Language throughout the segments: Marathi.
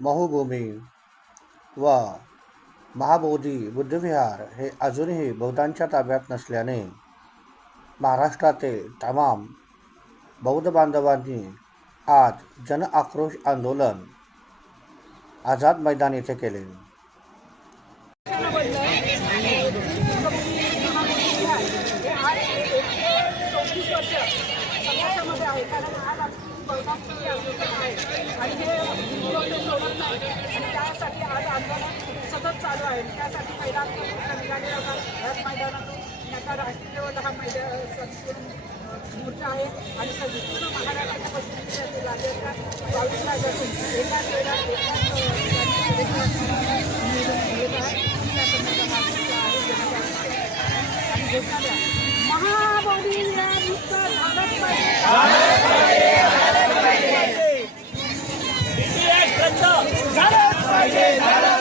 महुभूमी व महाबोधी बुद्धविहार हे अजूनही बौद्धांच्या ताब्यात नसल्याने महाराष्ट्रातील तमाम बौद्ध बांधवांनी आज जन आक्रोश आंदोलन आझाद मैदान येथे केले. आज आणि हे सोडत नाही आणि त्यासाठी आज आंदोलन सतत चालू आहे त्यासाठी मैदान ह्याच मैदानातून त्याचा राष्ट्रीय हा मैदान संपूर्ण आहे आणि संपूर्ण महाराष्ट्राच्या पश्चिम राज्याच्या बावीस राज्यातून एकाच वेळा एकाच आहे आणि त्या संदर्भात आहे जनजागृती आणि घोषणा द्या महाबोधी या मुक्त झालंच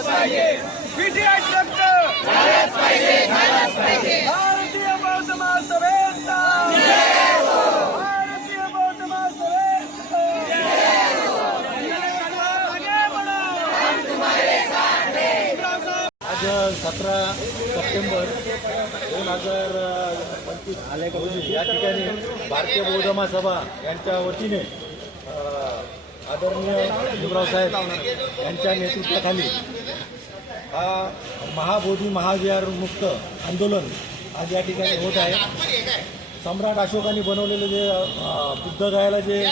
पाहिजे बीटीएस रक्त भारतीय बौद्ध महासभेचा भारतीय बौद्ध महासभेचा आगे बढ़ो. आज सतरा सप्टेंबर दोन हजार पंचवीस रोजी या ठिकाणी भारतीय बौद्धमा महासभा यांच्या वतीने आदरणीय भीमराव साहेब यांच्या नेतृत्वाखाली हा महाबोधी महाविहार मुक्त आंदोलन आज या ठिकाणी होत आहे. सम्राट अशोकाने बनवलेलं जे अ, बुद्धगयाला जे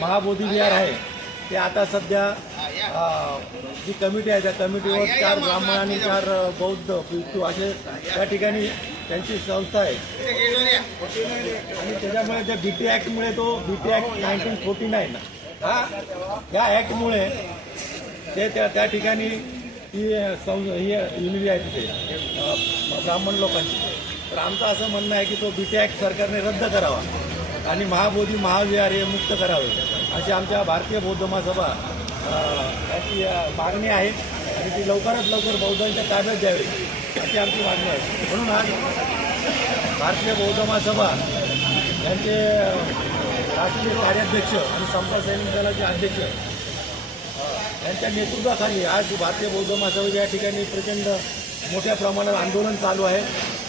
महाबोधी विहार आहे ते आता सध्या जी कमिटी आहे त्या कमिटीवर चार ब्राह्मण आणि चार बौद्ध भिक्षू असे त्या ठिकाणी त्यांची संस्था आहे. आणि त्याच्यामुळे त्या बी टी ॲक्टमुळे तो B T act nineteen forty nine हा. या ॲक्टमुळे ते त्या त्या ठिकाणी ही सं ही युनिटी आहे तिथे ब्राह्मण लोकांची. तर आमचं असं म्हणणं आहे की तो बी टी ॲक्ट सरकारने रद्द करावा आणि महाबोधी महाविहार हे मुक्त करावे अशी आमच्या भारतीय बौद्ध महासभा याची मागणी आहे. आणि ती लवकरात लवकर बौद्धांच्या ताब्यात द्यावी अशी आमची मागणी आहे. म्हणून आज भारतीय बौद्ध महासभा यांचे राष्ट्रीय कार्याध्यक्ष आणि संपा सैनिक दलाचे अध्यक्ष यांच्या नेतृत्वाखाली आज भारतीय बौद्ध महासभा या ठिकाणी प्रचंड मोठ्या प्रमाणात आंदोलन चालू आहे.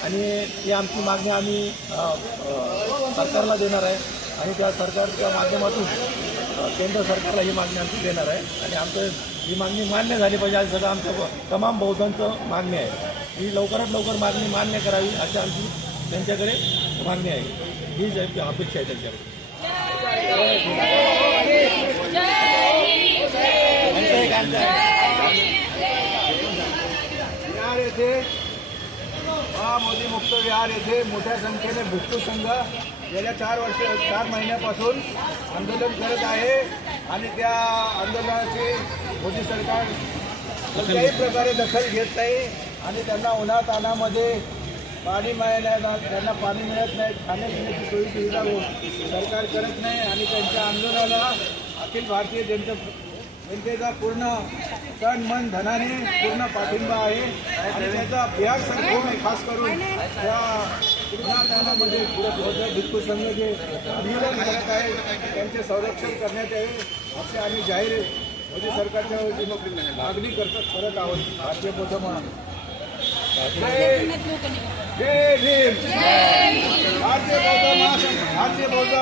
आणि ती आमची मागणी आम्ही सरकारला देणार आहे. आणि त्या सरकारच्या माध्यमातून केंद्र सरकारला ही मागणी आमची देणार आहे. आणि आमचं ही मागणी मान्य झाली पाहिजे. आज सगळं आमच्या ब- तमाम बौद्धांचं मागणी आहे. ही लवकरात लवकर मागणी मान्य करावी अशी आमची त्यांच्याकडे मागणी आहे. हीच आमची अपेक्षा आहे त्यांच्याकडे. आहे. मोदी मुक्त विहार येथे मोठ्या संख्येने भिक्षू संघ गेल्या चार वर्ष चार महिन्यापासून आंदोलन करत आहे आणि त्या आंदोलनाची मोदी सरकार कोणत्याही प्रकारे दखल घेत नाही आणि त्यांना उन्हातानामध्ये पाणी मिळत नाही त्यांना पाणी मिळत नाही खाण्यापिण्याची सोयी सुविधा सरकार करत नाही आणि त्यांच्या आंदोलनाला अखिल भारतीय जनता जनतेचा पूर्ण तन मन धनाने पूर्ण पाठिंबा आहे. आणि त्याचा अभ्यास संघ खास करून त्या उन्हातानामध्ये पुढे भिक्खू संघ जे आंदोलन करत आहे त्यांचे संरक्षण करण्यात यावे असे आम्ही जाहीर मोदी सरकारच्या वतीनं मागणी करत करत आहोत भारतीय बौद्ध म्हणून जय जय भीम. भारतीय बौद्ध महासंघ भारतीय बौद्ध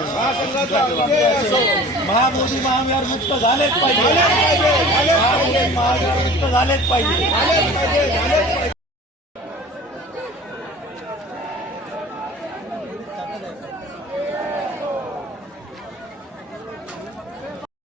महासंघाचा विजय असो. महाबोधी महाविहार मुक्त झालेच पाहिजे. महाबोधी महाविहार मुक्त झालेच पाहिजे. झालेच पाहिजे झालेच पाहिजे.